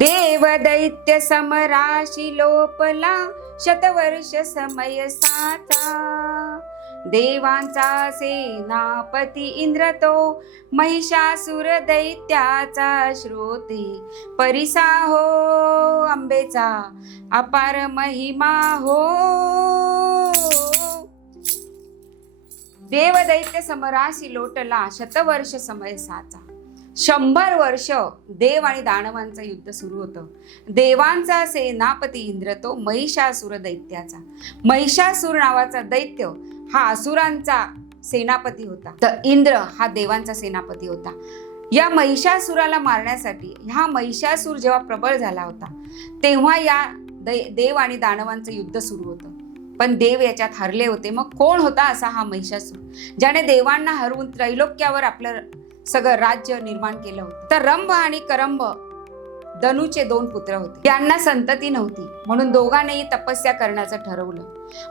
देव दैत्य समराशी लोपला शतवर्ष समय साचा. देवांचा सेनापती इंद्र तो महिषासुर दैत्याचा श्रोते. परिसा हो आंबेचा अपार महिमा हो. देवदैत्य समराशी लोटला शतवर्ष समय साचा. शंभर वर्ष देव आणि दानवांचं युद्ध सुरू होतं. देवांचा सेनापती इंद्र तो महिषासुर दैत्याचा. महिषासूर नावाचा दैत्य हा असुरांचा सेनापती होता. तर इंद्र हा देवांचा सेनापती होता. या महिषासुराला मारण्यासाठी हा महिषासूर जेव्हा प्रबळ झाला होता तेव्हा या दै- देव आणि दानवांचं युद्ध सुरू होतं. पण देव याच्यात हरले होते. मग कोण होता असा हा महिषासूर? ज्याने देवांना हरवून त्रैलोक्यावर आपलं सगळं राज्य निर्माण केलं होतं. तर रंभ आणि करंभ दनूचे दोन पुत्र होते. त्यांना संतती नव्हती. म्हणून दोघांनीही तपस्या करण्याचं ठरवलं.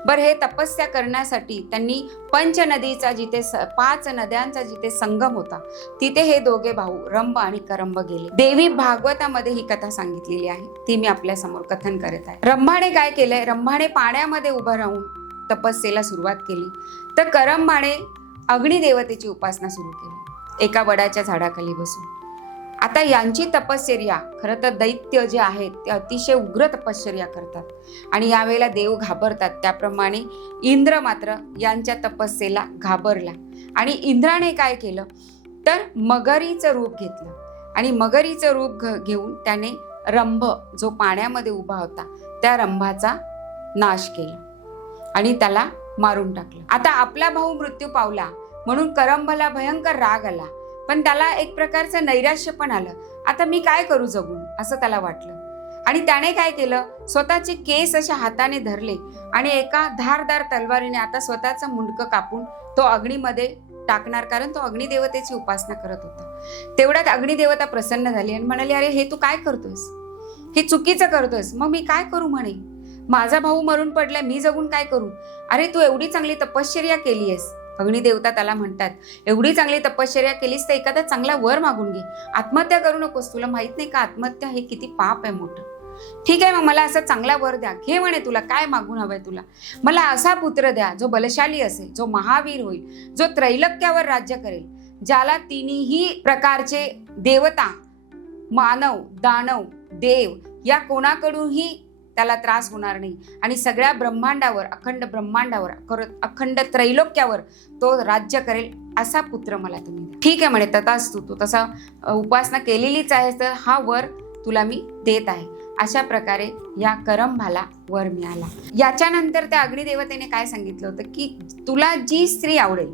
बरं हे तपस्या करण्यासाठी त्यांनी पंच नदीचा जिथे पाच नद्यांचा जिथे संगम होता तिथे हे दोघे भाऊ रंभ आणि करंभ गेले. देवी भागवतामध्ये ही कथा सांगितलेली आहे. ती मी आपल्यासमोर कथन करत आहे. रंभाने काय केलंय? रंभाने पाण्यामध्ये उभं राहून तपस्येला सुरुवात केली. तर करंभाने अग्निदेवतेची उपासना सुरू केली. एका वडाच्या झाडाखाली बसून. आता यांची तपश्चर्या खरं तर दैत्य जे आहेत ते अतिशय उग्र तपश्चर्या करतात. आणि यावेळेला देव घाबरतात. त्याप्रमाणे इंद्र मात्र यांच्या तपस्येला घाबरला. आणि इंद्राने काय केलं? तर मगरीचं रूप घेतलं. आणि मगरीचं रूप घ- घेऊन त्याने रंभ जो पाण्यामध्ये उभा होता त्या रंभाचा नाश केला. आणि त्याला मारून टाकलं. आता आपला भाऊ मृत्यू पावला. म्हणून करंभला भयंकर राग आला. पण त्याला एक प्रकारचं नैराश्य पण आलं. आता मी काय करू जगून? असं त्याला वाटलं. आणि त्याने काय केलं? स्वतःचे केस अशा हाताने धरले आणि एका धारदार तलवारीने आता स्वतःचं मुंडकं कापून तो अग्नीमध्ये टाकणार कारण तो अग्निदेवतेची उपासना करत होता. तेवढ्यात अग्निदेवता प्रसन्न झाली आणि म्हणाली अरे हे तू काय करतोयस? हे चुकीचं करतोयस. मग मी काय करू म्हणे? माझा भाऊ मरून पडलाय मी जगून काय करू? अरे तू एवढी चांगली तपश्चर्या केली आहेस अग्निदेवता त्याला म्हणतात एवढी चांगली तपश्चर्या केलीस तर एखादा चांगला वर मागून घे. आत्महत्या करू नकोस तुला माहीत नाही का आत्महत्या हे किती पाप आहे मोठं. ठीक आहे मग मला असा चांगला वर द्या. घे म्हणे तुला काय मागून हवंय तुला. मला असा पुत्र द्या जो बलशाली असेल जो महावीर होईल जो त्रैलक्यावर राज्य करेल ज्याला तिन्ही प्रकारचे देवता मानव दानव देव या कोणाकडूनही त्याला त्रास होणार नाही. आणि सगळ्या ब्रह्मांडावर अखंड ब्रह्मांडावर अखंड त्रैलोक्यावर तो राज्य करेल असा पुत्र मला तुम्ही ठीक आहे म्हणे तथाच तू तू तसा उपासना केलेलीच आहे तर हा वर तुला मी देत आहे. अशा प्रकारे या करंभाला वर मिळाला. याच्यानंतर त्या अग्निदेवतेने काय सांगितलं होतं की तुला जी स्त्री आवडेल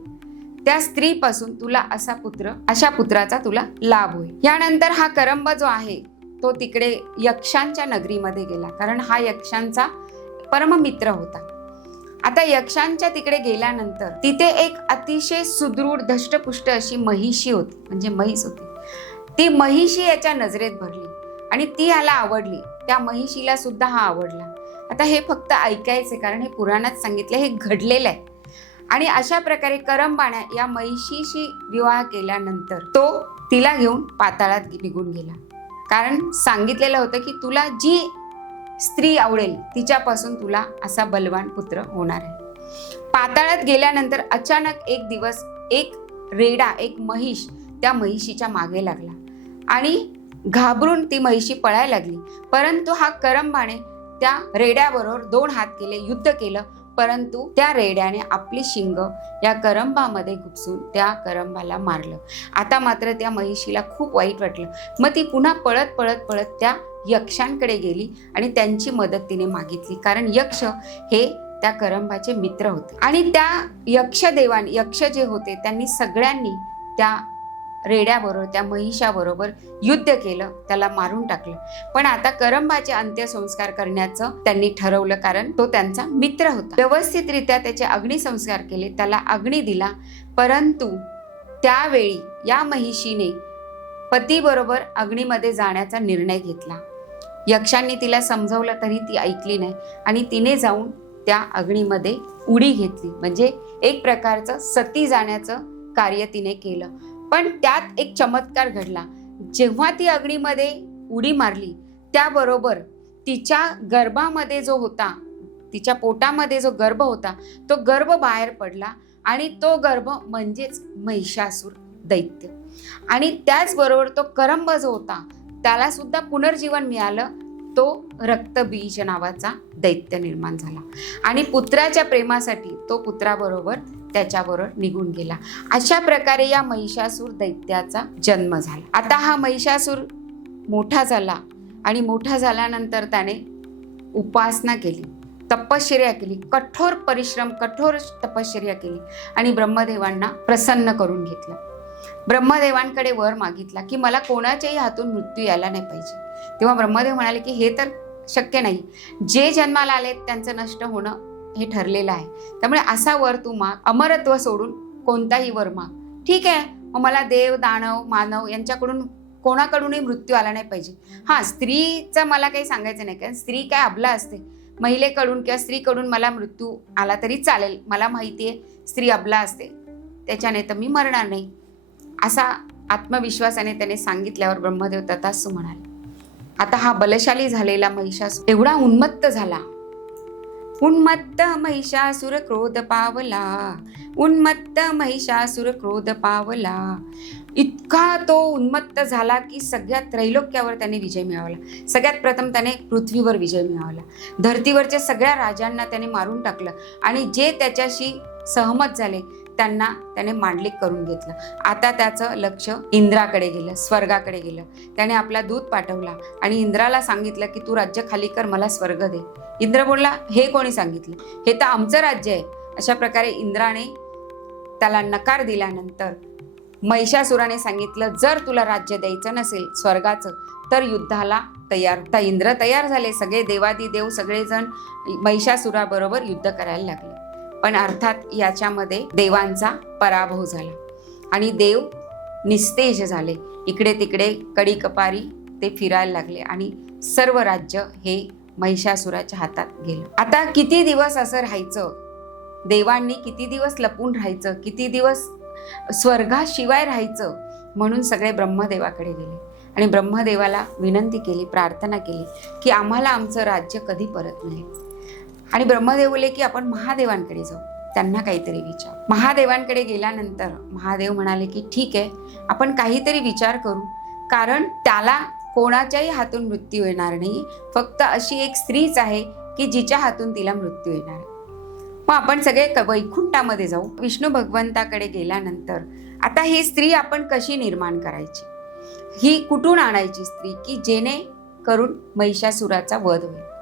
त्या स्त्रीपासून तुला असा पुत्र अशा पुत्राचा तुला लाभ होईल. यानंतर हा करंब जो आहे तो तिकडे यक्षांच्या नगरीमध्ये गेला. कारण हा यक्षांचा परममित्र होता. आता यक्षांच्या तिकडे गेल्यानंतर तिथे एक अतिशय सुदृढ धष्टपुष्ट अशी महिषी होती. म्हणजे म्हैस होती. ती महिषी याच्या नजरेत भरली आणि ती ह्याला आवडली. त्या महिषीला सुद्धा हा आवडला. आता हे फक्त ऐकायचे कारण हे पुराणात सांगितलं हे घडलेलं आहे. आणि अशा प्रकारे करंबाण्या या महिषीशी विवाह केल्यानंतर तो तिला घेऊन पाताळात निघून गेला. कारण सांगितलेलं होतं की तुला जी स्त्री आवडेल तिच्यापासून तुला असा बलवान पुत्र होणार आहे. पाताळात गेल्यानंतर अचानक एक दिवस एक रेडा एक महिष त्या महिषीच्या मागे लागला आणि घाबरून ती महिषी पळायला लागली. परंतु हा करंबाने त्या रेड्याबरोबर दोन हात केले युद्ध केलं. परंतु त्या रेड्याने आपली शिंग या करंबामध्ये घुपसून त्या करंबाला मारलं. आता मात्र त्या महिषीला खूप वाईट वाटलं. मग ती पुन्हा पळत पळत पळत त्या यक्षांकडे गेली आणि त्यांची मदत तिने मागितली. कारण यक्ष हे त्या करंबाचे मित्र होते. आणि त्या यक्षदेवान यक्ष जे होते त्यांनी सगळ्यांनी त्या रेड्याबरोबर त्या महिषाबरोबर युद्ध केलं त्याला मारून टाकलं. पण आता करंबाचे अंत्यसंस्कार करण्याचं त्यांनी ठरवलं कारण तो त्यांचा मित्र होता. व्यवस्थितरित्या त्याचे अग्निसंस्कार केले त्याला अग्नी दिला. परंतु त्यावेळी या महिषीने पतीबरोबर अग्नीमध्ये जाण्याचा निर्णय घेतला. यक्षांनी तिला समजवलं तरी ती ऐकली नाही आणि तिने जाऊन त्या अग्नीमध्ये उडी घेतली. म्हणजे एक प्रकारचं सती जाण्याचं कार्य तिने केलं. पण त्यात एक चमत्कार घडला. जेव्हा ती अग्नीमध्ये उडी मारली त्याबरोबर तिच्या गर्भामध्ये जो होता तिच्या पोटामध्ये जो गर्भ होता तो गर्भ बाहेर पडला आणि तो गर्भ म्हणजेच महिषासूर दैत्य. आणि त्याचबरोबर तो करंब जो होता त्याला सुद्धा पुनर्जीवन मिळालं. तो रक्तबीज नावाचा दैत्य निर्माण झाला. आणि पुत्राच्या प्रेमासाठी तो पुत्राबरोबर त्याच्याबरोबर निघून गेला. अशा प्रकारे या महिषासूर दैत्याचा जन्म झाला. आता हा महिषासूर मोठा झाला आणि मोठा झाल्यानंतर त्याने उपासना केली तपश्चर्या केली कठोर परिश्रम कठोर तपश्चर्या केली आणि ब्रह्मदेवांना प्रसन्न करून घेतलं. ब्रह्मदेवांकडे वर मागितला की मला कोणाच्याही हातून मृत्यू यायला नाही पाहिजे. तेव्हा ब्रह्मदेव म्हणाले की हे तर शक्य नाही. जे जन्माला आले त्यांचं नष्ट होणं हे ठरलेलं आहे. त्यामुळे असा वर तू माग अमरत्व सोडून कोणताही वर माग. ठीक आहे? मग मला देव दानव मानव यांच्याकडून कोणाकडूनही मृत्यू आला नाही पाहिजे. हां स्त्रीचं मला काही सांगायचं नाही कारण स्त्री काय अबला असते. महिलेकडून किंवा स्त्रीकडून मला मृत्यू आला तरी चालेल. मला माहिती आहे स्त्री अबला असते. त्याच्याने तर मी मरणार नाही. असा आत्मविश्वासाने त्याने सांगितल्यावर ब्रह्मदेव तथासू म्हणाले. आता हा बलशाली झालेला महिषास एवढा उन्मत्त झाला. उन्मत्त महिषासुर क्रोध पावला. उन्मत्त महिषासुर क्रोध पावला. इतका तो उन्मत्त झाला की सगळ्या त्रैलोक्यावर त्याने विजय मिळवला. सगळ्यात प्रथम त्याने पृथ्वीवर विजय मिळवला. धर्तीवरच्या सगळ्या राजांना त्याने मारून टाकलं. आणि जे त्याच्याशी सहमत झाले त्यांना त्याने मांडलिक करून घेतलं. आता त्याचं लक्ष इंद्राकडे गेलं स्वर्गाकडे गेलं. त्याने आपला दूत पाठवला आणि इंद्राला सांगितलं की तू राज्य खाली कर मला स्वर्ग दे. इंद्र बोलला हे कोणी सांगितलं? हे तर आमचं राज्य आहे. अशा प्रकारे इंद्राने त्याला नकार दिल्यानंतर महिषासुराने सांगितलं जर तुला राज्य द्यायचं नसेल स्वर्गाचं तर युद्धाला तयार तर इंद्र तयार झाले. सगळे देवादी देव सगळेजण महिषासुराबरोबर युद्ध करायला लागले. पण अर्थात याच्यामध्ये देवांचा पराभव झाला. आणि देव निस्तेज झाले. इकडे तिकडे कडी कपारी ते फिरायला लागले आणि सर्व राज्य हे महिषासुराच्या हातात गेलं. आता किती दिवस असं राहायचं? देवांनी किती दिवस लपून राहायचं? किती दिवस स्वर्गाशिवाय राहायचं? म्हणून सगळे ब्रह्मदेवाकडे गेले. आणि ब्रह्मदेवाला विनंती केली प्रार्थना केली की आम्हाला आमचं राज्य कधी परत मिळेल? आणि ब्रह्मदेव बोलले की आपण महादेवांकडे जाऊ. त्यांना काहीतरी विचार. महादेवांकडे गेल्यानंतर महादेव म्हणाले की ठीक आहे आपण काहीतरी विचार करू. कारण त्याला कोणाच्याही हातून मृत्यू येणार नाही. फक्त अशी एक स्त्रीच आहे की जिच्या हातून तिला मृत्यू येणार मग आपण सगळे क- वैकुंठामध्ये जाऊ. विष्णू भगवंताकडे गेल्यानंतर आता ही स्त्री आपण कशी निर्माण करायची? ही कुठून आणायची स्त्री की जेणे करून महिषासुराचा वध होईल?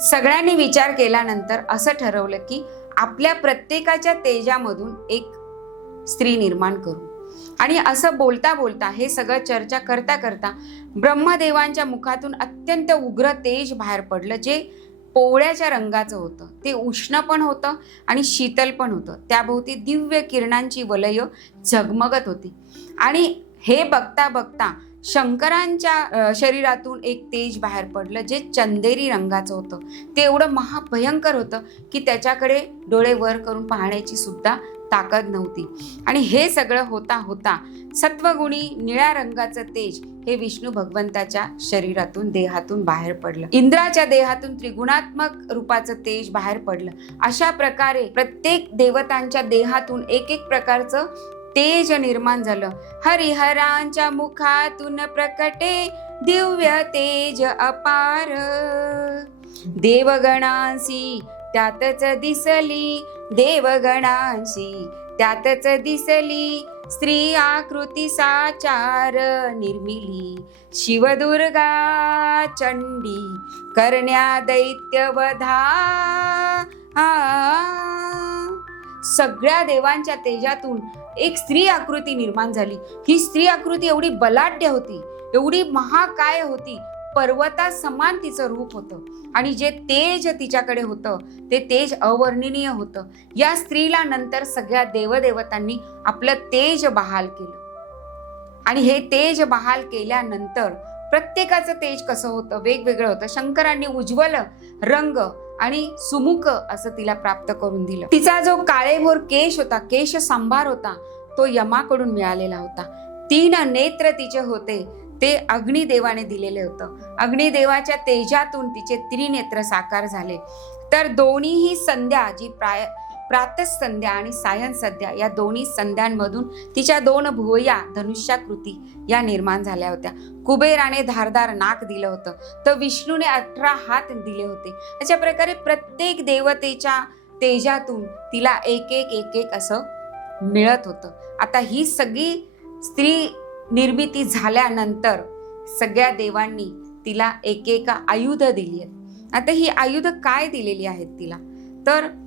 सगळ्यांनी विचार केल्यानंतर असं ठरवलं की आपल्या प्रत्येकाच्या तेजामधून एक स्त्री निर्माण करू. आणि असं बोलता बोलता हे सगळं चर्चा करता करता ब्रह्मदेवांच्या मुखातून अत्यंत उग्र तेज बाहेर पडलं जे पोवळ्याच्या रंगाचं होतं. ते उष्ण पण होतं आणि शीतल पण होतं. त्याभोवती दिव्य किरणांची वलय झगमगत होती. आणि हे बघता बघता शंकरांच्या शरीरातून एक तेज बाहेर पडलं जे चंदेरी रंगाचं होतं. ते एवढं महाभयंकर होतं की त्याच्याकडे डोळे वर करून पाहण्याची सुद्धा ताकद नव्हती. आणि हे सगळं होता होता सत्वगुणी निळ्या रंगाचं तेज हे विष्णू भगवंताच्या शरीरातून देहातून बाहेर पडलं. इंद्राच्या देहातून त्रिगुणात्मक रूपाचं तेज बाहेर पडलं. अशा प्रकारे प्रत्येक देवतांच्या देहातून एक एक प्रकारचं तेज निर्माण झालं. हरिहरांच्या मुखातून प्रकटे दिव्य तेज अपार. देवगणांशी त्यातच दिसली देवगणांशी त्यातच दिसली स्त्री आकृती साचार निर्मिली. शिवदुर्गा चंडी करण्या दैत्यवधा. आ. सगळ्या देवांच्या तेजातून एक स्त्री आकृती निर्माण झाली. ही स्त्री आकृती एवढी बलाढ्य होती एवढी महाकाय होती पर्वता समान तिचं रूप होतं. आणि जे तेज तिच्याकडे होतं ते तेज अवर्णनीय होतं. या स्त्रीला नंतर सगळ्या देवदेवतांनी आपलं तेज बहाल केलं. आणि हे तेज बहाल केल्यानंतर प्रत्येकाचं तेज कसं होतं वेगवेगळं होतं. शंकरांनी उज्ज्वल रंग आणि सुमुख असं तिला प्राप्त करून दिलं. तिचा जो काळेभोर केश होता केश सांभार होता तो यमाकडून मिळालेला होता. तीन नेत्र तिचे होते ते अग्निदेवाने दिलेले होतं. अग्निदेवाच्या तेजातून तिचे त्रिनेत्र साकार झाले. तर दोन्हीही संध्या जी प्राय प्रातः संध्या आणि सायन संध्या या दोन्ही संध्यांमधून तिच्या दोन भुवया धनुष्याकृती या निर्माण झाल्या होत्या. कुबेराने धारदार नाक दिलं होतं. तर विष्णूने अठरा हात दिले होते. अशा प्रकारे प्रत्येक देवतेच्या तेजातून तिला एक एक एक एक असं मिळत होतं. आता ही सगळी स्त्री निर्मिती झाल्यानंतर सगळ्या देवांनी तिला एक एक आयुध दिली आहेत. आता ही आयुध काय दिलेली आहेत तिला? तर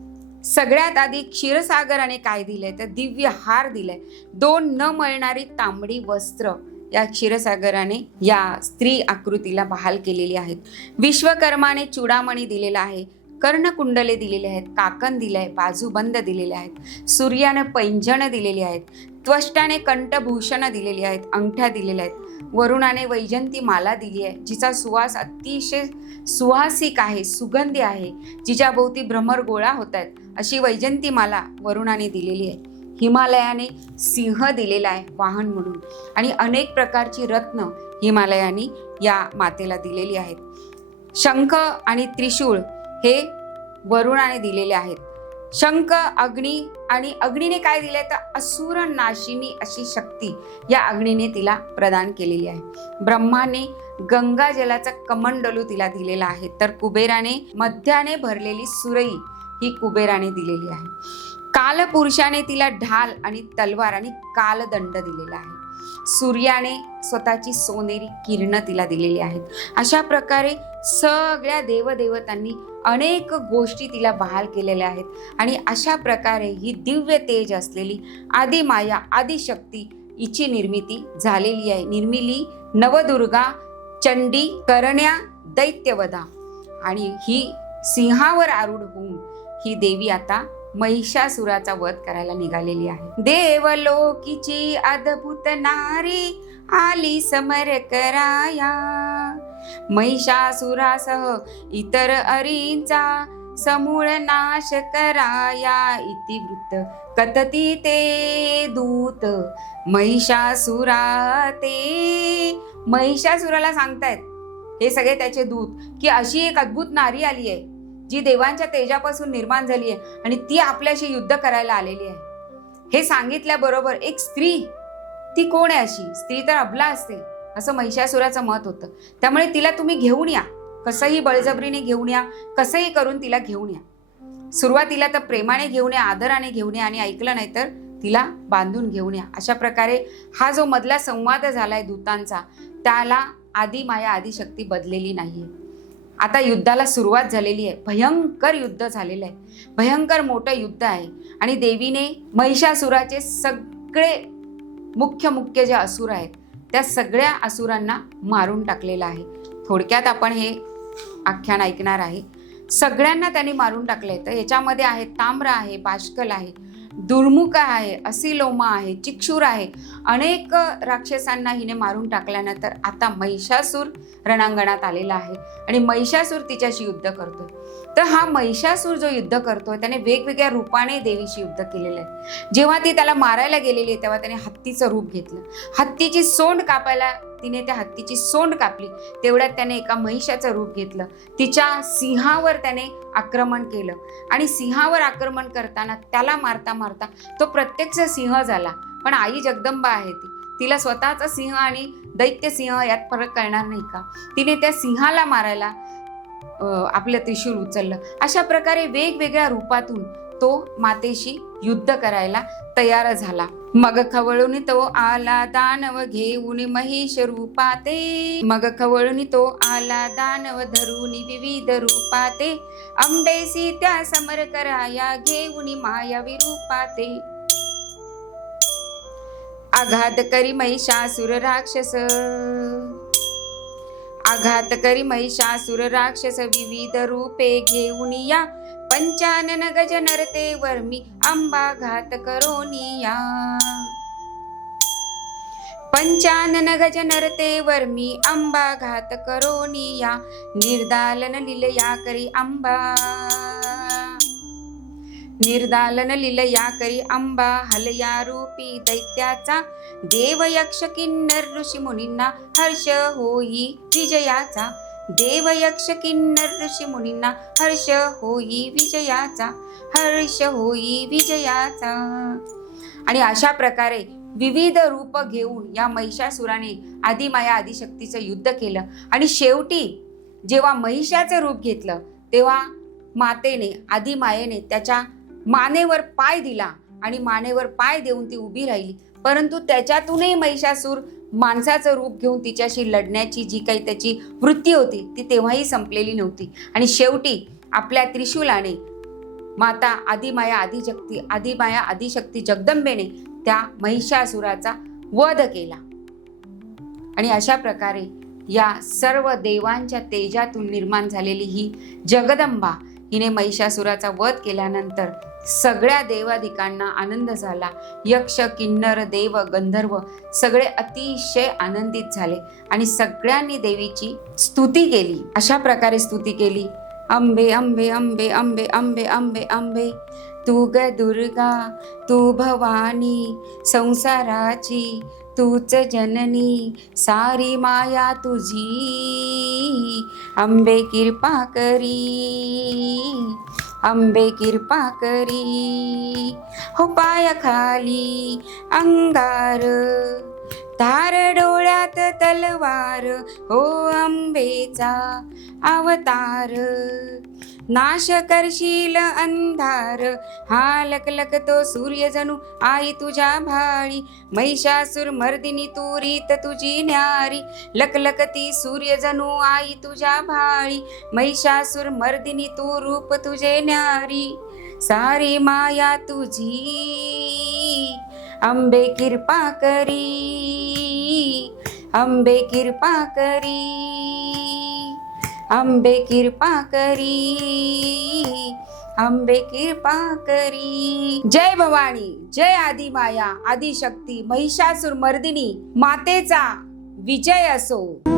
सगळ्यात आधी क्षीरसागराने काय दिलंय? तर दिव्य हार दिलाय. दोन न मळणारी तांबडी वस्त्र या क्षीरसागराने या स्त्री आकृतीला बहाल केलेली आहेत. विश्वकर्माने चुडामणी दिलेला आहे कर्णकुंडले दिलेले आहेत काकण दिले आहे बाजूबंद दिलेले आहेत सूर्याने पैंजण दिलेली आहेत त्वष्टाने कंठभूषण दिलेली आहेत अंगठ्या दिलेल्या आहेत वरुणाने वैजंती माला दिली आहे जिचा सुवास अतिशय सुवासिक आहे सुगंधी आहे जिच्या भोवती भ्रमर गोळा होत आहेत अशी वैजंती माला वरुणाने दिलेली आहे. हिमालयाने सिंह दिलेला आहे वाहन म्हणून. आणि अनेक प्रकारची रत्न हिमालयाने या मातेला दिलेली आहेत. शंख आणि त्रिशूळ हे वरुणाने दिलेले आहेत. शंख अग्नी आणि अग्नीने काय दिले तर असुर नाशिनी अशी शक्ती या अग्नीने तिला प्रदान केलेली आहे. ब्रह्माने गंगा जलाचा कमंडलू तिला दिलेला आहे. तर कुबेराने मध्याने भरलेली सुरई ही कुबेराने दिलेली आहे. कालपुरुषाने तिला ढाल आणि तलवार आणि कालदंड दिलेला आहे. सूर्याने स्वतःची सोनेरी किरणं तिला दिलेली आहेत. अशा प्रकारे सगळ्या देवदेवतांनी अनेक गोष्टी तिला बहाल केलेल्या आहेत. आणि अशा प्रकारे ही दिव्य तेज असलेली आदिमाया आदिशक्ती हिची निर्मिती झालेली आहे. निर्मिली नवदुर्गा चंडी करण्या दैत्यवधा आणि ही सिंहावर आरूढ होऊन ही देवी आता महिषासुराचा वध करायला निघालेली आहे. देवलोकीची अद्भुत नारी आली समर कराया. महिषासुरासह इतर अरींचा समूळ नाश कराया. इति वृत्त कथती ते दूत महिषासुरा ते. महिषासुराला सांगतायत हे सगळे त्याचे दूत की अशी एक अद्भुत नारी आली आहे जी देवांच्या तेजापासून निर्माण झाली आहे आणि ती आपल्याशी युद्ध करायला आलेली आहे. हे सांगितल्याबरोबर एक स्त्री ती कोण आहे अशी? स्त्री तर अबला असते असं महिषासुराचं मत होतं. त्यामुळे तिला तुम्ही घेऊन या. कसंही बळजबरीने घेऊन या कसंही करून तिला घेऊन या. सुरुवातीला तर प्रेमाने घेऊन या आदराने घेऊन या आणि ऐकलं नाही तर तिला बांधून घेऊन या. अशा प्रकारे हा जो मधला संवाद झालाय दूतांचा त्याला आदी माया आदिशक्ती बदलेली नाहीये. आता युद्धाला सुरुवात झालेली आहे. भयंकर युद्ध झालेलं आहे. भयंकर मोठं युद्ध आहे. आणि देवीने महिषासुराचे सगळे मुख्य मुख्य जे असुर आहेत त्या सगळ्या असुरांना मारून टाकलेलं आहे. थोडक्यात आपण हे आख्यान ऐकणार आहे. सगळ्यांना त्यांनी मारून टाकलं आहे तर याच्यामध्ये आहे ताम्र आहे बाष्कल आहे दुर्मुख आहे असिलोमा आहे चिक्षूर आहे. अनेक राक्षसांना हिने मारून टाकल्यानंतर आता महिषासूर रणांगणात आलेला आहे आणि महिषासूर तिच्याशी युद्ध करतोय. तर हा महिषासूर जो युद्ध करतोय त्याने वेगवेगळ्या रूपाने देवीशी युद्ध केलेलं आहे. जेव्हा ती त्याला मारायला गेलेली आहे तेव्हा त्याने हत्तीचं रूप घेतलं. हत्तीची सोंड कापायला तिने त्या हत्तीची सोंड कापली. तेवढ्यात त्याने एका महिषाचं रूप घेतलं. तिच्या सिंहावर त्याने आक्रमण केलं. आणि सिंहावर आक्रमण करताना त्याला मारता मारता तो प्रत्यक्ष सिंह झाला. पण आई जगदंबा आहे ती. तिला स्वतःचा सिंह आणि दैत्य सिंह यात फरक कळणार नाही का? तिने त्या सिंहाला मारायला आपलं त्रिशूल उचललं. अशा प्रकारे वेगवेगळ्या रूपातून तो मातेशी युद्ध करायला तयार झाला. मग खवळून तो आला दानव घेऊन महिष रूपाते. मग खवळून तो आला दानव धरून विविध रूपाते. अंबेसी त्या समर कराया घेऊन मायावी रूपाते. आघात करी महिषासुर राक्षस. आघात करी महिषासुर राक्षस विविध रूपे घेऊन या पंचानन गज नरते वर्मी अंबा घात करोनिया पंचानन गज नरते वर्मी अंबा घात करोनिया निर्दालन लिलया करी अंबा निर्दालन लिलया करी अंबा हलया रूपी दैत्याचा. देव यक्ष किन्नर ऋषी मुनींना हर्ष होई विजयाचा. देव यक्ष किन्नर ऋषी मुनींना हर्ष होई विजयाचा हर्ष होई विजयाचा. आणि अशा प्रकारे विविध रूप घेऊन या महिषासुराने आदिमाया आदिशक्तीचं युद्ध केलं. आणि शेवटी जेव्हा महिषाचं रूप घेतलं तेव्हा मातेने आदिमायेने त्याच्या मानेवर पाय दिला आणि मानेवर पाय देऊन ती उभी राहिली. परंतु त्याच्यातूनही महिषासूर माणसाचं रूप घेऊन तिच्याशी लढण्याची जी काही त्याची वृत्ती होती ती तेव्हाही संपलेली नव्हती. आणि शेवटी आपल्या त्रिशूलाने माता आदिमाया आदिशक्ती आदिमाया आदिशक्ती जगदंबेने त्या महिषासुराचा वध केला. आणि अशा प्रकारे या सर्व देवांच्या तेजातून निर्माण झालेली ही जगदंबा हिने महिषासुराचा वध केल्यानंतर सगळ्या देवाधिकांना आनंद झाला. यक्ष किन्नर देव गंधर्व सगळे अतिशय आनंदित झाले आणि सगळ्यांनी देवीची स्तुती केली. अशा प्रकारे स्तुती केली. अंबे अंबे अंबे अंबे अंबे अंबे अंबे. तू ग दुर्गा तू भवानी संसाराची तूच जननी सारी माया तुझी. अंबे कृपा करी. अंबे कृपा करी. हो पाया खाली अंगार. तार डोळ्यात तलवार हो अंबेचा अवतार. नाश करशील अंधार हा लकलकतो सूर्य जणू आई तुझ्या भाळी. महिषासूर मर्दिनी तू रीत तुझी न्यारी. लकलकती सूर्य जणू आई तुझ्या भाळी. महिषासूर मर्दिनी तू रूप तुझे न्यारी. सारी माया तुझी. अंबे कृपा करी अंबे कृपा करी अंबे कृपा करी अंबे कृपा करी. जय भवानी जय आदिमाया आदिशक्ती महिषासूर मर्दिनी मातेचा विजय असो.